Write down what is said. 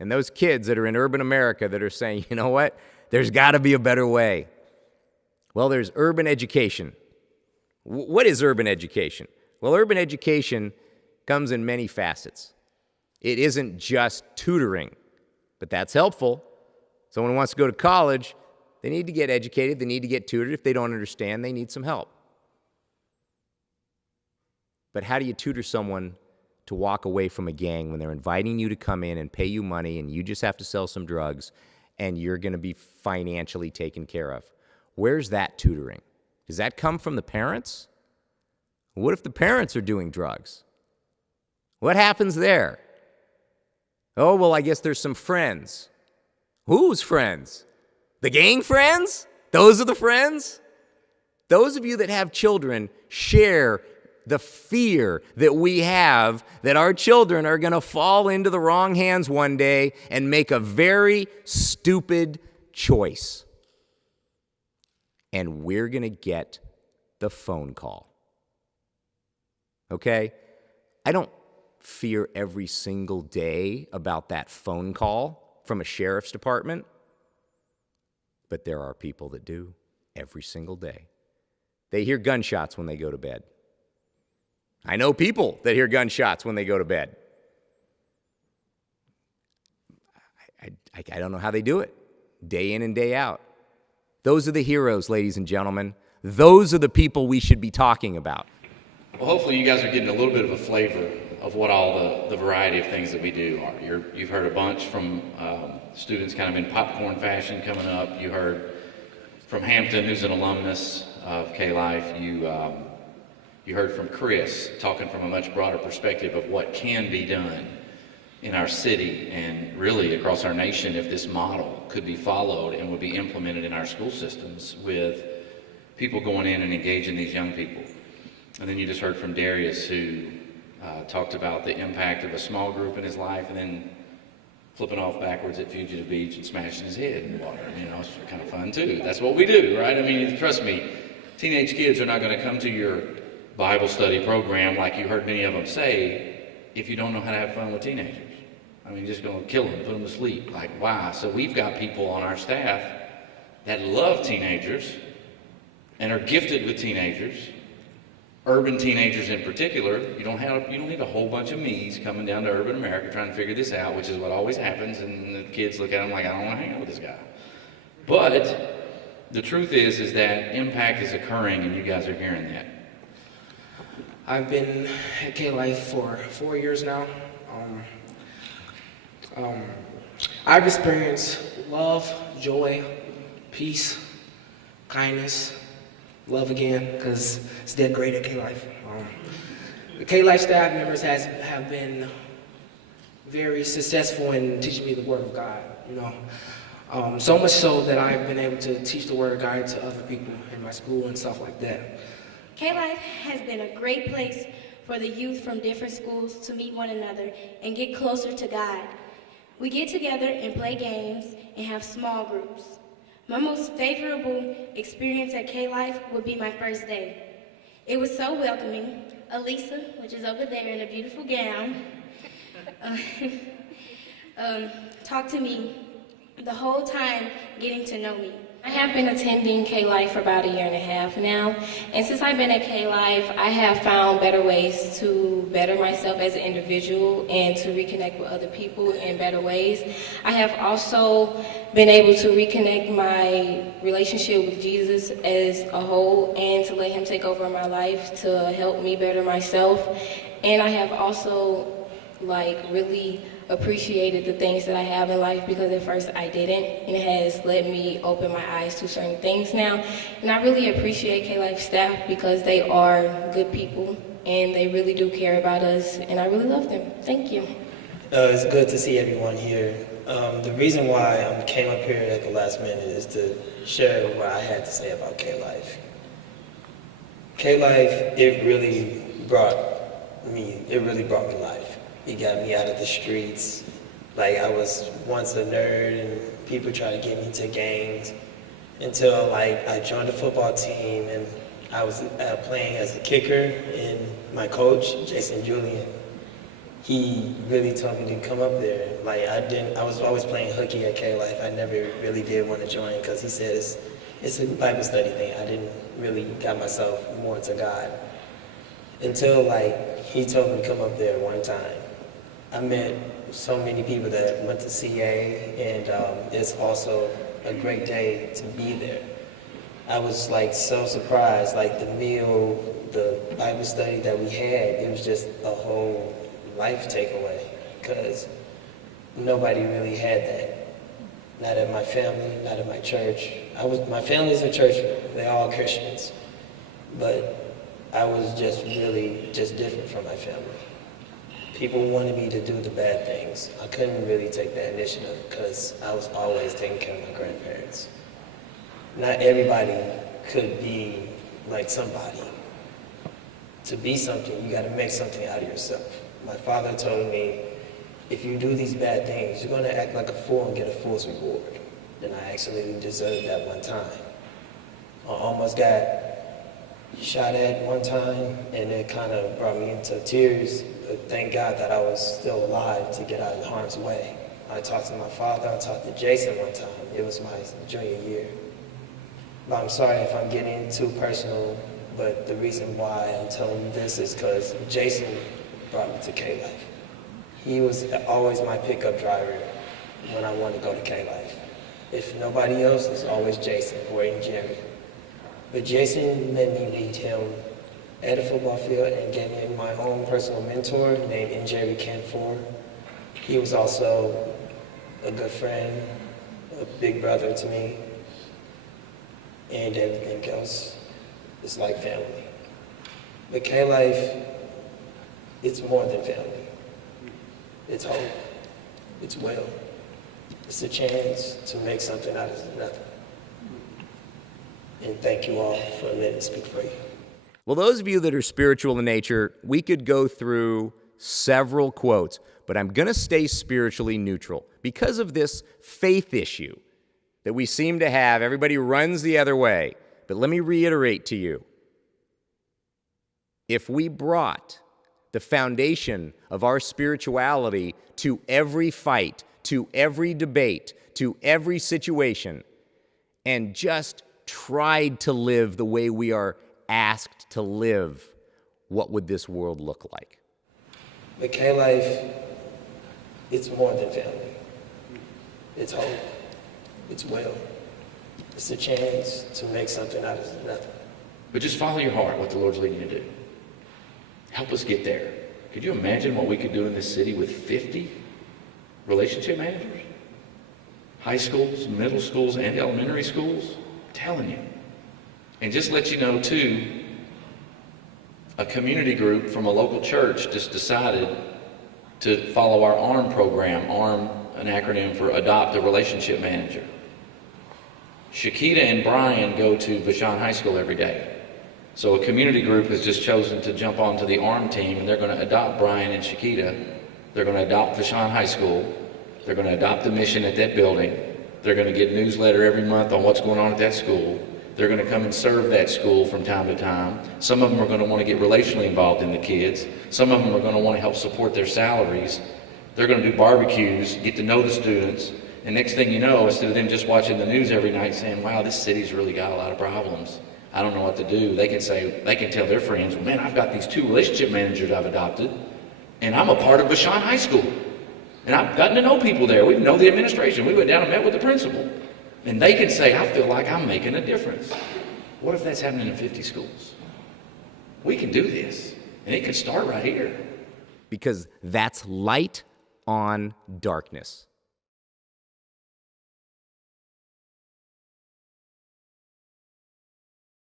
And those kids that are in urban America that are saying, you know what, there's got to be a better way. Well, there's urban education. What is urban education? Well, urban education comes in many facets. It isn't just tutoring, but that's helpful. Someone who wants to go to college, they need to get educated, they need to get tutored. If they don't understand, they need some help. But how do you tutor someone to walk away from a gang when they're inviting you to come in and pay you money and you just have to sell some drugs and you're going to be financially taken care of? Where's that tutoring? Does that come from the parents? What if the parents are doing drugs? What happens there? Oh, well, I guess there's some friends. Whose friends? The gang friends? Those are the friends? Those of you that have children, share the fear that we have that our children are going to fall into the wrong hands one day and make a very stupid choice. And we're going to get the phone call. Okay? I don't fear every single day about that phone call from a sheriff's department, but there are people that do every single day. They hear gunshots when they go to bed. I know people that hear gunshots when they go to bed. I don't know how they do it, day in and day out. Those are the heroes, ladies and gentlemen. Those are the people we should be talking about. Well, hopefully you guys are getting a little bit of a flavor of what all the variety of things that we do are. You've heard a bunch from students kind of in popcorn fashion coming up. You heard from Hampton, who's an alumnus of Klife. You heard from Chris, talking from a much broader perspective of what can be done in our city and really across our nation if this model could be followed and would be implemented in our school systems with people going in and engaging these young people. And then you just heard from Darius, who talked about the impact of a small group in his life and then flipping off backwards at Fugitive Beach and smashing his head in the water. You know, it's kind of fun too. That's what we do, right? I mean, trust me, teenage kids are not going to come to your Bible study program like you heard many of them say if you don't know how to have fun with teenagers. I mean, just going to kill them, put them to sleep. Like, why? So we've got people on our staff that love teenagers and are gifted with teenagers, urban teenagers in particular. You don't need a whole bunch of me's coming down to urban America trying to figure this out, which is what always happens, and the kids look at them like, I don't want to hang out with this guy. But the truth is that impact is occurring, and you guys are hearing that. I've been at Klife for 4 years now. I've experienced love, joy, peace, kindness, love again, because it's that great at Klife. The Klife staff members have been very successful in teaching me the Word of God, you know. So much so that I've been able to teach the Word of God to other people in my school and stuff like that. Klife has been a great place for the youth from different schools to meet one another and get closer to God. We get together and play games and have small groups. My most favorable experience at Klife would be my first day. It was so welcoming. Elisa, which is over there in a beautiful gown, talked to me the whole time, getting to know me. I have been attending Klife for about 1.5 years now, and since I've been at Klife, I have found better ways to better myself as an individual and to reconnect with other people in better ways. I have also been able to reconnect my relationship with Jesus as a whole and to let him take over my life to help me better myself. And I have also really appreciated the things that I have in life, because at first I didn't, and it has let me open my eyes to certain things now. And I really appreciate Klife staff because they are good people and they really do care about us, and I really love them. Thank you. It's good to see everyone here. The reason why I came up here at the last minute is to share what I had to say about Klife. Klife, it really brought me life. It got me out of the streets. I was once a nerd and people tried to get me into gangs until I joined the football team and I was playing as a kicker, and my coach, Jason Julian, he really told me to come up there. Like I was always playing hooky at K-Life. I never really did want to join because he said it's a Bible study thing. I didn't really got myself more into God. Until like he told me to come up there one time. I met so many people that went to CA, and it's also a great day to be there. I was like so surprised, like the meal, the Bible study that we had, it was just a whole life takeaway because nobody really had that. Not at my family, not at my church. My family's a church, they're all Christians, but I was just really just different from my family. People wanted me to do the bad things. I couldn't really take that initiative because I was always taking care of my grandparents. Not everybody could be like somebody. To be something, you gotta make something out of yourself. My father told me, if you do these bad things, you're gonna act like a fool and get a fool's reward. And I actually deserved that one time. I almost got shot at one time, and it kind of brought me into tears. But thank God that I was still alive to get out of harm's way. I talked to my father, I talked to Jason one time. It was my junior year. But I'm sorry if I'm getting too personal, but the reason why I'm telling you this is because Jason brought me to K-Life. He was always my pickup driver when I wanted to go to K-Life. If nobody else, it's always Jason or Jerry. But Jason let me meet him at a football field and gave me my own personal mentor named Jerry Canfor. He was also a good friend, a big brother to me, and everything else. It's like family. But K-Life, it's more than family. It's hope. It's will. It's a chance to make something out of nothing. And thank you all for letting me speak for you. Well, those of you that are spiritual in nature, we could go through several quotes, but I'm going to stay spiritually neutral because of this faith issue that we seem to have. Everybody runs the other way. But let me reiterate to you, if we brought the foundation of our spirituality to every fight, to every debate, to every situation, and just tried to live the way we are asked to live, what would this world look like? But K-Life, it's more than family. It's hope. It's will. It's a chance to make something out of nothing. But just follow your heart, what the Lord's leading you to do. Help us get there. Could you imagine what we could do in this city with 50 relationship managers? High schools, middle schools, and elementary schools? I'm telling you. And just let you know, too, a community group from a local church just decided to follow our ARM program. ARM, an acronym for Adopt a Relationship Manager. Shakita and Brian go to Vashon High School every day. So a community group has just chosen to jump onto the ARM team, and they're going to adopt Brian and Shakita. They're going to adopt Vashon High School. They're going to adopt the mission at that building. They're going to get a newsletter every month on what's going on at that school. They're going to come and serve that school from time to time. Some of them are going to want to get relationally involved in the kids. Some of them are going to want to help support their salaries. They're going to do barbecues, get to know the students. And next thing you know, instead of them just watching the news every night saying, wow, this city's really got a lot of problems, I don't know what to do, they can tell their friends, well, man, I've got these 2 relationship managers I've adopted, and I'm a part of Vashon High School. And I've gotten to know people there. We know the administration. We went down and met with the principal. And they can say, I feel like I'm making a difference. What if that's happening in 50 schools? We can do this, and it can start right here. Because that's light on darkness.